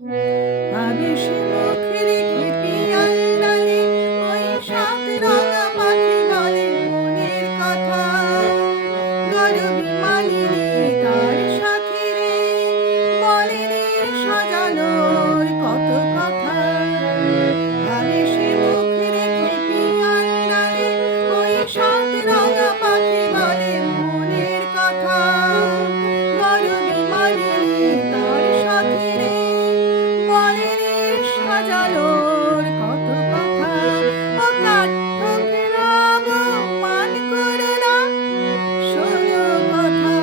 আবেশে মুখ রেখে পিয়াল ডালে ওই সাত রাঙা পাখি বলে মনের কথা। গরবী মালিনী তার সাথী রে, বলে রে সাজানো কত কথা। আবেশে মুখ রেখে পিয়াল ডালে ওই সাত রাঙা পাখি বলে মনের কথা। গরবী মালিনী তার সাথী রে, বলে রে সাজানোর কত কথা। ও কাঠঠোকরা গো মান করো না, শোনো কথা।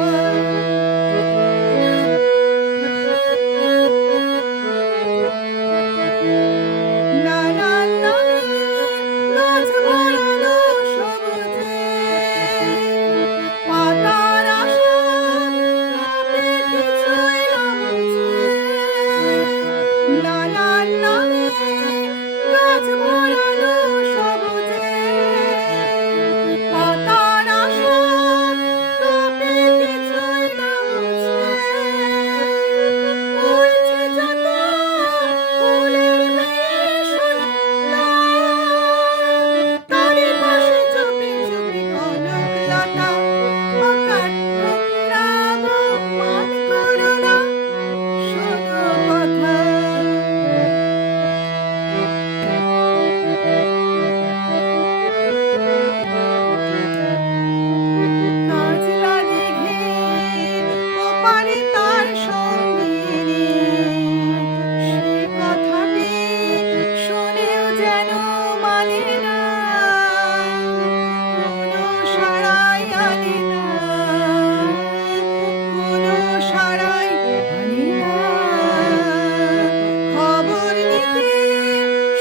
নানান নামে গাছ ভরানো সবুজে, পাতার আশা কাপে কিছুই না বুঝে। নানান নামে গাছ ভরানো সবুজে, পাতার আশা কাপে কিছুই না বুঝে। উড়ছে যত ফুলের মেশন না, তারে পাশে চুপি চুপি কনক লতা। ও কাঠঠোকরা গো মান করো না, শোনো কথা। কাজলা দিঘির ওপারে তার সঙ্গিনী, সে কথাটি শুনেও যেন মানে না, কোনো সাড়াই আনে না, কোনো সাড়াই আনে না। খবর নিতে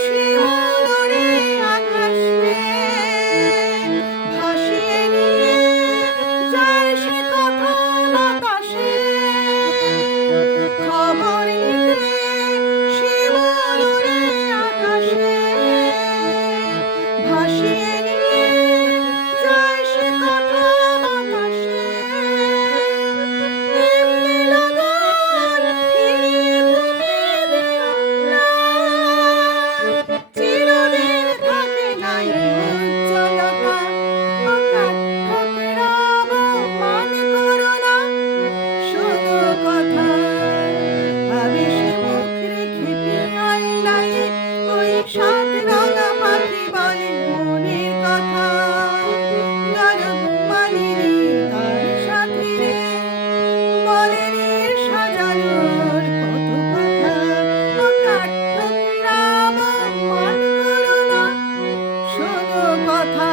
শিমুল ওড়ে আকাশে, ভাসিয়ে নিয়ে যায় সে কথা বাতাসে। খবর নিতে শিমুল ওড়ে আকাশে, ভাসিয়ে নিয়ে যায় সে কথা বাতাসে। এমনি লগন ফিরিয়ে তুমি দিও না, চিরদিন থাকে নাই উজ্জ্বলতা। ও কাঠঠোকরা গো মান করো না, শোনো কথা। আবেশে মুখ রেখে পিয়াল ডালে ওই সাত রাঙা পাখি বলে মনের কথা। গরবী মালিনী তার সাথী রে, বলে রে সাজানোর কত কথা। ও কাঠঠোকরা গো মান করো না, শোনো কথা।